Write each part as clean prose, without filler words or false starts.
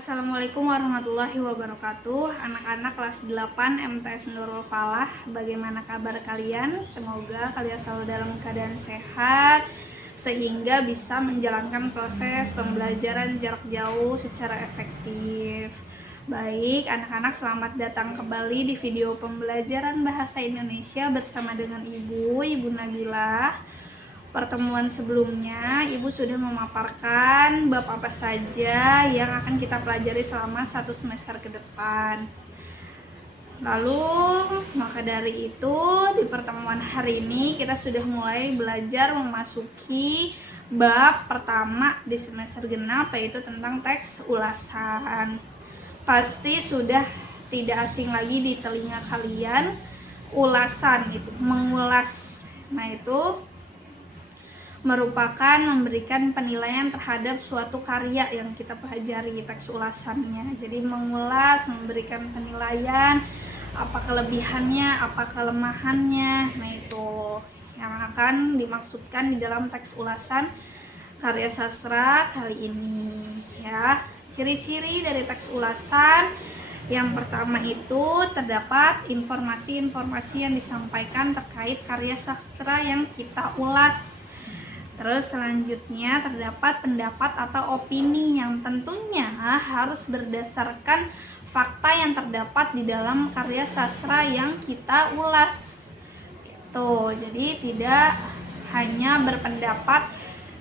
Assalamualaikum warahmatullahi wabarakatuh. Anak-anak kelas 8 MTS Nurul Falah, bagaimana kabar kalian? Semoga kalian selalu dalam keadaan sehat sehingga bisa menjalankan proses pembelajaran jarak jauh secara efektif. Baik, anak-anak, selamat datang kembali di video pembelajaran bahasa Indonesia bersama dengan Ibu Nabilah. Pertemuan sebelumnya, Ibu sudah memaparkan bab apa saja yang akan kita pelajari selama 1 semester ke depan. Lalu, maka dari itu, di pertemuan hari ini kita sudah mulai belajar memasuki bab pertama di semester genap, yaitu tentang teks ulasan. Pasti sudah tidak asing lagi di telinga kalian ulasan itu, mengulas. Nah, itu merupakan memberikan penilaian terhadap suatu karya yang kita pelajari, teks ulasannya. Jadi mengulas, memberikan penilaian, apa kelebihannya, apa kelemahannya. Nah, itu yang akan dimaksudkan di dalam teks ulasan karya sastra kali ini, ya. Ciri-ciri dari teks ulasan yang pertama itu terdapat informasi-informasi yang disampaikan terkait karya sastra yang kita ulas. Terus selanjutnya terdapat pendapat atau opini yang tentunya harus berdasarkan fakta yang terdapat di dalam karya sastra yang kita ulas. Jadi tidak hanya berpendapat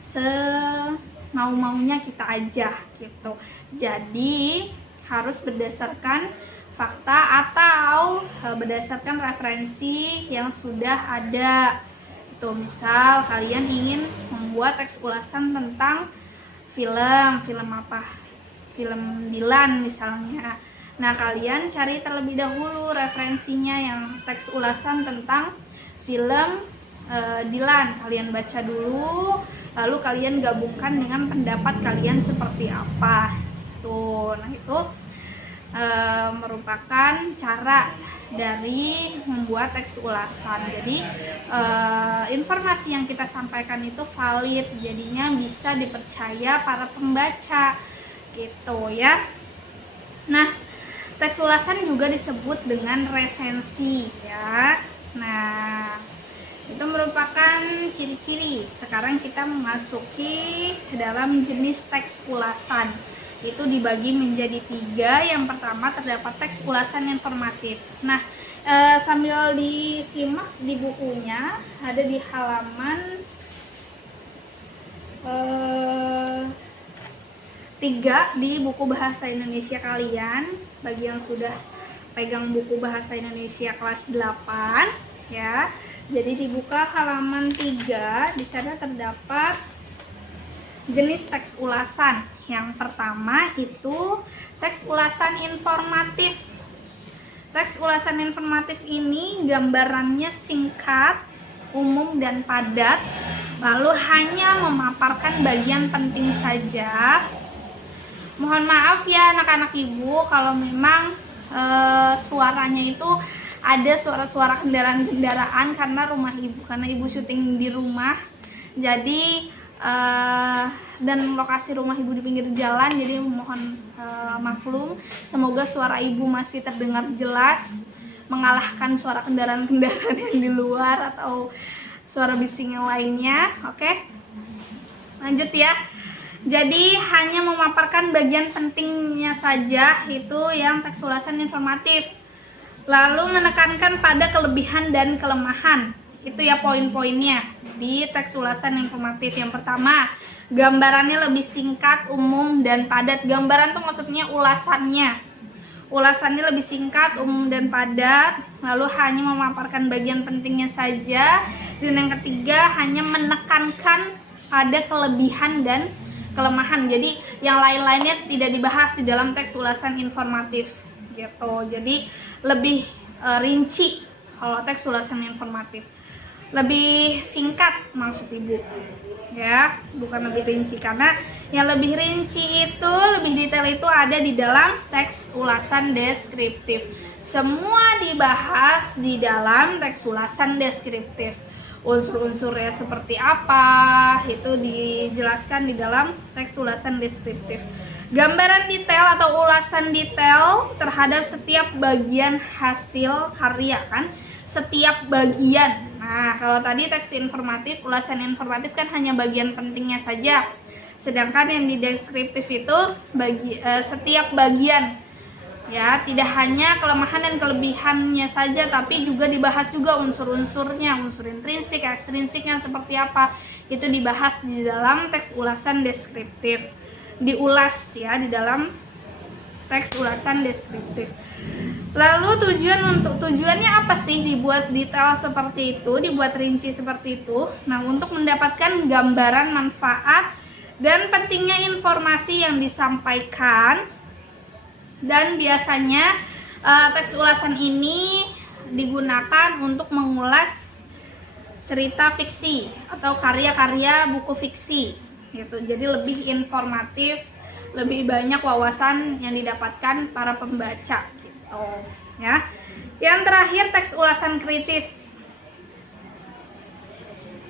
semau-maunya kita aja gitu. Jadi harus berdasarkan fakta atau berdasarkan referensi yang sudah ada. Misal kalian ingin membuat teks ulasan tentang film apa? Film Dilan misalnya. Nah, kalian cari terlebih dahulu referensinya yang teks ulasan tentang film Dilan. Kalian baca dulu, lalu kalian gabungkan dengan pendapat kalian seperti apa. Nah, itu merupakan cara dari membuat teks ulasan. Jadi informasi yang kita sampaikan itu valid, jadinya bisa dipercaya para pembaca gitu ya. Nah, teks ulasan juga disebut dengan resensi ya. Nah, itu merupakan ciri-ciri. Sekarang kita memasuki ke dalam jenis teks ulasan. Itu dibagi menjadi 3. Yang pertama terdapat teks ulasan informatif. Nah, sambil disimak di bukunya, ada di halaman 3 di buku bahasa Indonesia kalian. Bagi yang sudah pegang buku bahasa Indonesia kelas 8 ya. Jadi dibuka halaman 3, di sana terdapat jenis teks ulasan. Yang pertama itu teks ulasan informatif. Teks ulasan informatif ini gambarannya singkat, umum, dan padat, lalu hanya memaparkan bagian penting saja. Mohon maaf ya anak-anak Ibu kalau memang suaranya itu ada suara-suara kendaraan-kendaraan karena Ibu syuting di rumah. Jadi dan lokasi rumah Ibu di pinggir jalan, jadi mohon maklum. Semoga suara Ibu masih terdengar jelas, mengalahkan suara kendaraan-kendaraan yang di luar atau suara bising yang lainnya. Oke, lanjut ya. Jadi hanya memaparkan bagian pentingnya saja, itu yang teks ulasan informatif. Lalu menekankan pada kelebihan dan kelemahan. Itu ya poin-poinnya di teks ulasan informatif. Yang pertama, gambarannya lebih singkat, umum, dan padat. Gambaran tuh maksudnya ulasannya. Ulasannya lebih singkat, umum, dan padat. Lalu hanya memaparkan bagian pentingnya saja. Dan yang ketiga, hanya menekankan pada kelebihan dan kelemahan. Jadi yang lain-lainnya tidak dibahas di dalam teks ulasan informatif gitu. Jadi lebih rinci kalau teks ulasan informatif. Lebih singkat maksud Ibu ya, bukan lebih rinci, karena yang lebih rinci itu, lebih detail itu ada di dalam teks ulasan deskriptif. Semua dibahas di dalam teks ulasan deskriptif. Unsur-unsurnya seperti apa itu dijelaskan di dalam teks ulasan deskriptif. Gambaran detail atau ulasan detail terhadap setiap bagian hasil karya kan, setiap bagian. Nah, kalau tadi teks informatif, ulasan informatif kan hanya bagian pentingnya saja. Sedangkan yang di deskriptif itu setiap bagian. Ya, tidak hanya kelemahan dan kelebihannya saja, tapi juga dibahas juga unsur-unsurnya, unsur intrinsik, ekstrinsiknya seperti apa. Itu dibahas di dalam teks ulasan deskriptif. Diulas ya di dalam teks ulasan deskriptif. Lalu tujuannya apa sih dibuat detail seperti itu, dibuat rinci seperti itu? Nah, untuk mendapatkan gambaran manfaat dan pentingnya informasi yang disampaikan. Dan biasanya teks ulasan ini digunakan untuk mengulas cerita fiksi atau karya-karya buku fiksi gitu. Jadi lebih informatif, lebih banyak wawasan yang didapatkan para pembaca gitu ya. Yang terakhir teks ulasan kritis.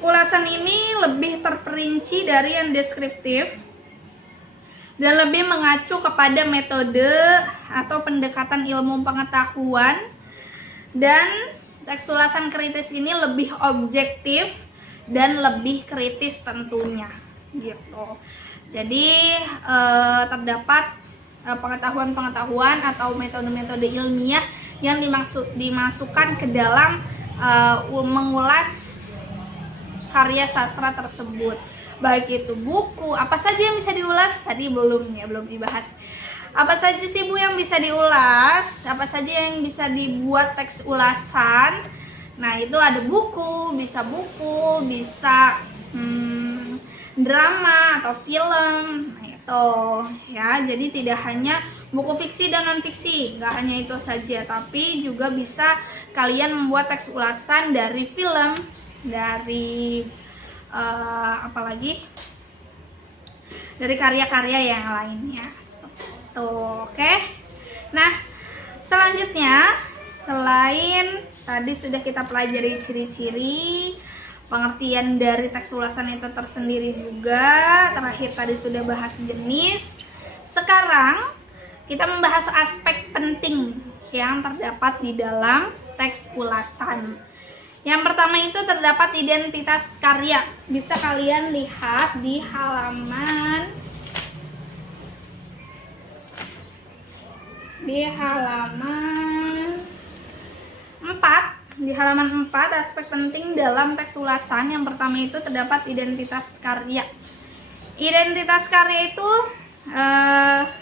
Ulasan ini lebih terperinci dari yang deskriptif dan lebih mengacu kepada metode atau pendekatan ilmu pengetahuan, dan teks ulasan kritis ini lebih objektif dan lebih kritis tentunya gitu. Jadi terdapat pengetahuan-pengetahuan atau metode-metode ilmiah yang dimasukkan ke dalam mengulas karya sastra tersebut. Baik itu buku, apa saja yang bisa diulas? Tadi belum dibahas. Apa saja sih Bu yang bisa diulas? Apa saja yang bisa dibuat teks ulasan? Nah, itu ada buku, bisa drama atau film. Nah, itu ya. Jadi tidak hanya buku fiksi dan non fiksi, nggak hanya itu saja, tapi juga bisa kalian membuat teks ulasan dari film, dari apalagi dari karya-karya yang lainnya seperti itu. Oke. Nah, selanjutnya selain tadi sudah kita pelajari ciri-ciri, pengertian dari teks ulasan itu tersendiri juga, terakhir tadi sudah bahas jenis. Sekarang kita membahas aspek penting yang terdapat di dalam teks ulasan. Yang pertama itu terdapat identitas karya. Bisa kalian lihat di halaman 4. Di halaman 4 aspek penting dalam teks ulasan. Yang pertama itu terdapat identitas karya. Identitas karya itu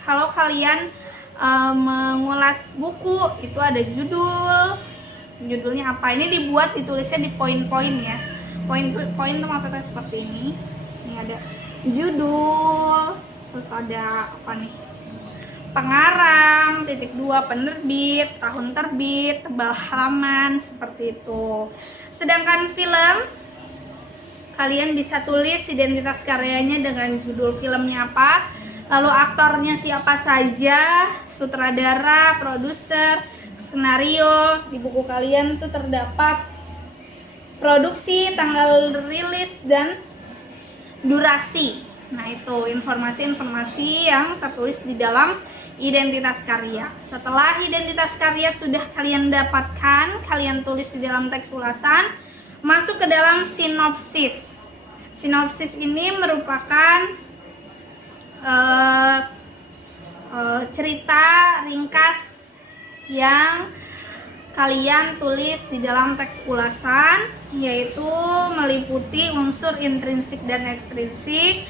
kalau kalian mengulas buku itu ada judulnya apa, ini ditulisnya di poin-poin ya. Poin itu maksudnya seperti ini. Ini ada judul, terus ada apa nih, pengarang, titik 2 penerbit, tahun terbit, tebal halaman, seperti itu. Sedangkan film, kalian bisa tulis identitas karyanya dengan judul filmnya apa, lalu aktornya siapa saja, sutradara, produser, skenario. Di buku kalian tuh terdapat produksi, tanggal rilis, dan durasi. Nah, itu informasi-informasi yang tertulis di dalam identitas karya. Setelah identitas karya sudah kalian dapatkan, kalian tulis di dalam teks ulasan, masuk ke dalam sinopsis. Sinopsis ini merupakan cerita ringkas yang kalian tulis di dalam teks ulasan, yaitu meliputi unsur intrinsik dan ekstrinsik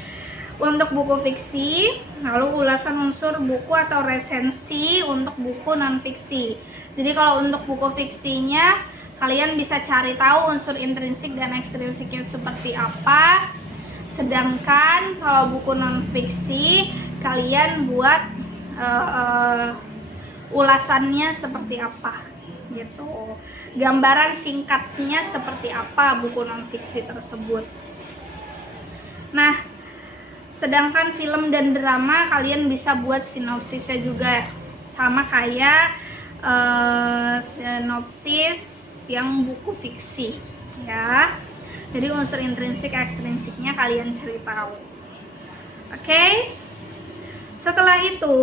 untuk buku fiksi, lalu ulasan unsur buku atau resensi untuk buku non fiksi. Jadi kalau untuk buku fiksinya kalian bisa cari tahu unsur intrinsik dan ekstrinsiknya seperti apa, sedangkan kalau buku non fiksi kalian buat ulasannya seperti apa gitu, gambaran singkatnya seperti apa buku non fiksi tersebut. Nah, sedangkan film dan drama kalian bisa buat sinopsisnya juga sama kayak sinopsis yang buku fiksi ya. Jadi unsur intrinsik ekstrinsiknya kalian cari tahu. Oke. Setelah itu,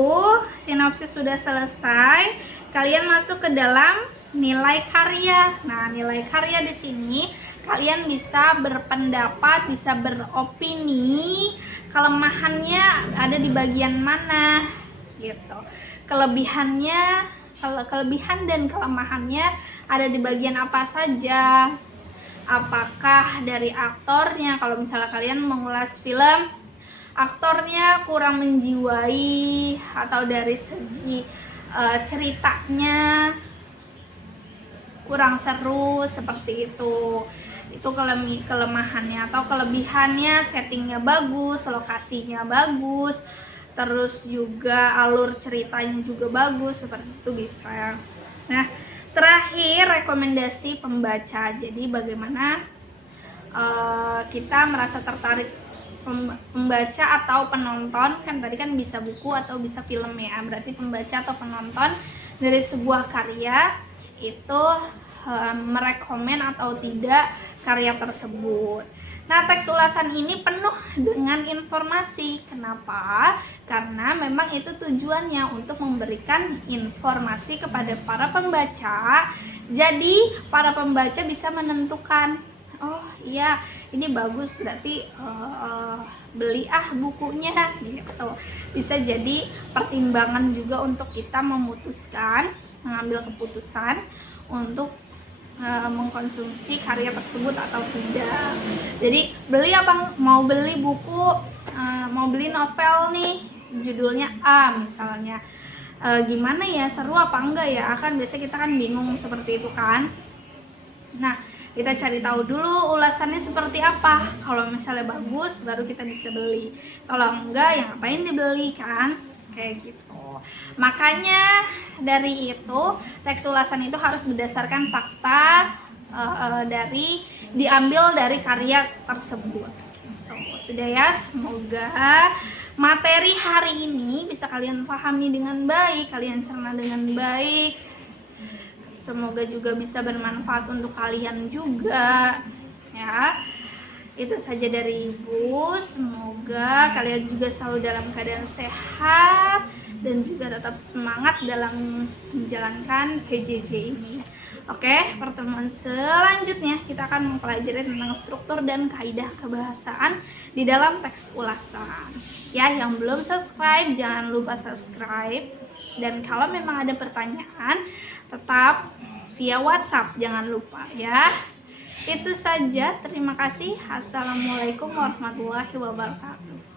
sinopsis sudah selesai, kalian masuk ke dalam nilai karya. Nah, nilai karya di sini kalian bisa berpendapat, bisa beropini, kelemahannya ada di bagian mana gitu. Kelebihan dan kelemahannya ada di bagian apa saja. Apakah dari aktornya, kalau misalnya kalian mengulas film, aktornya kurang menjiwai, atau dari segi ceritanya kurang seru, seperti itu kelemahannya. Atau kelebihannya, settingnya bagus, lokasinya bagus, terus juga alur ceritanya juga bagus, seperti itu bisa. Nah, terakhir rekomendasi pembaca. Jadi bagaimana kita merasa tertarik, pembaca atau penonton, kan tadi kan bisa buku atau bisa film ya, berarti pembaca atau penonton dari sebuah karya itu merekomen atau tidak karya tersebut. Nah, teks ulasan ini penuh dengan informasi. Kenapa? Karena memang itu tujuannya untuk memberikan informasi kepada para pembaca. Jadi para pembaca bisa menentukan, oh iya ini bagus, berarti beli bukunya gitu. Bisa jadi pertimbangan juga untuk kita mengambil keputusan untuk mengkonsumsi karya tersebut atau tidak. Jadi mau beli buku, mau beli novel nih, judulnya A misalnya, gimana ya, seru apa enggak ya, akan biasanya kita kan bingung seperti itu kan. Nah, kita cari tahu dulu ulasannya seperti apa. Kalau misalnya bagus, baru kita bisa beli. Kalau enggak, ya ngapain dibeli kan? Kayak gitu. Makanya dari itu, teks ulasan itu harus berdasarkan fakta diambil dari karya tersebut. Gitu. Sudah ya, semoga materi hari ini bisa kalian pahami dengan baik, kalian cerna dengan baik. Semoga juga bisa bermanfaat untuk kalian juga ya. Itu saja dari Ibu. Semoga kalian juga selalu dalam keadaan sehat dan juga tetap semangat dalam menjalankan PJJ ini. Oke, pertemuan selanjutnya kita akan mempelajari tentang struktur dan kaidah kebahasaan di dalam teks ulasan. Ya, yang belum subscribe jangan lupa subscribe. Dan kalau memang ada pertanyaan, tetap via WhatsApp, jangan lupa ya. Itu saja, terima kasih. Assalamualaikum warahmatullahi wabarakatuh.